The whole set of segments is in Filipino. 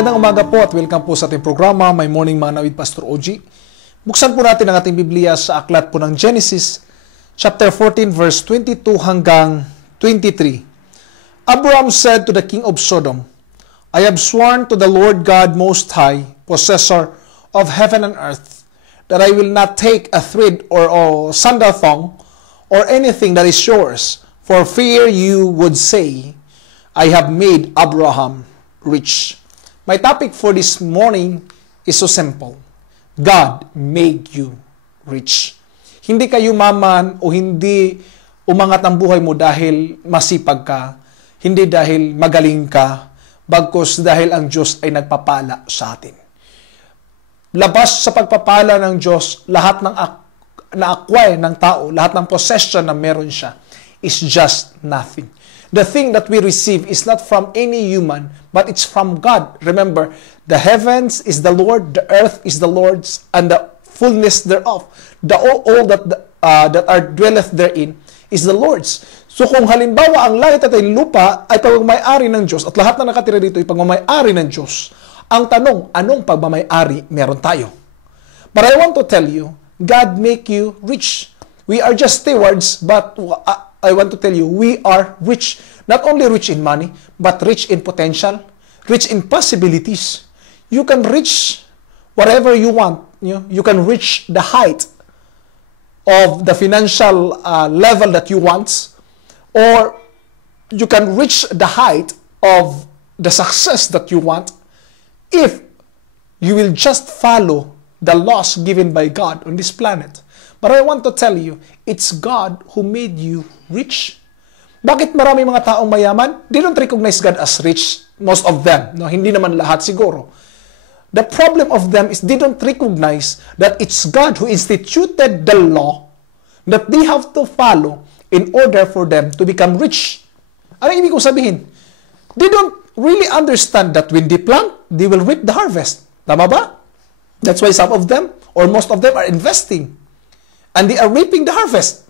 Magandang umaga po at welcome po sa ating programa, My Morning Manna with Pastor OG. Buksan po natin ang ating Biblia sa aklat po ng Genesis, chapter 14, verse 22 hanggang 23. Abraham said to the king of Sodom, I have sworn to the Lord God Most High, possessor of heaven and earth, that I will not take a thread or sandal thong or anything that is yours, for fear you would say, I have made Abraham rich. My topic for this morning is so simple. God made you rich. Hindi kayo maman o hindi umangat ang buhay mo dahil masipag ka, hindi dahil magaling ka, bagkus dahil ang Diyos ay nagpapala sa atin. Labas sa pagpapala ng Diyos, lahat ng na-acquire ng tao, lahat ng possession na meron siya is just nothing. The thing that we receive is not from any human, but it's from God. Remember, the heavens is the Lord, the earth is the Lord's, and the fullness thereof. All that are dwelleth therein is the Lord's. So kung halimbawa ang langit at ang lupa ay pagmamay-ari ng Diyos, at lahat na nakatira dito ay pagmamay-ari ng Diyos, ang tanong, anong pagmamay-ari meron tayo? But I want to tell you, God make you rich. We are just stewards, but I want to tell you, we are rich. Not only rich in money, but rich in potential, rich in possibilities. You can reach whatever you want. You can reach the height of the financial level that you want, or you can reach the height of the success that you want if you will just follow the laws given by God on this planet. But I want to tell you, it's God who made you rich. Bakit marami mga taong mayaman? They don't recognize God as rich, most of them. No, hindi naman lahat siguro. The problem of them is they don't recognize that it's God who instituted the law that they have to follow in order for them to become rich. Ano ibig kong sabihin? They don't really understand that when they plant, they will reap the harvest. Tama ba? That's why some of them, or most of them, are investing. And they are reaping the harvest.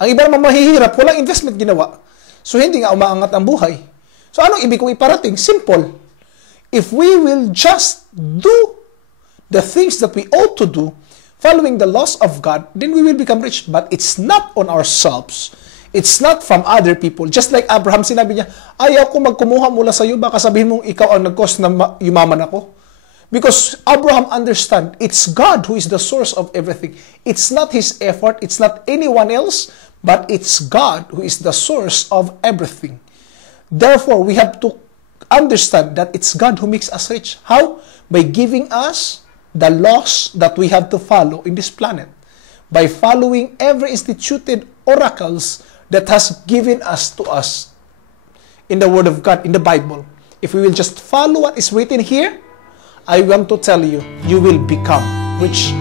Ang iba naman mahihirap, walang investment ginawa. So, hindi nga umaangat ang buhay. So, anong ibig kong iparating? Simple. If we will just do the things that we ought to do, following the laws of God, then we will become rich. But it's not on ourselves. It's not from other people. Just like Abraham, sinabi niya, ayaw ko magkumuha mula sa iyo, baka sabihin mong ikaw ang nag-cause na yumaman ako. Because Abraham understand, it's God who is the source of everything. It's not his effort, it's not anyone else, but it's God who is the source of everything. Therefore, we have to understand that it's God who makes us rich. How? By giving us the laws that we have to follow in this planet. By following every instituted oracles that has given us to us in the Word of God, in the Bible. If we will just follow what is written here, I want to tell you, you will become rich.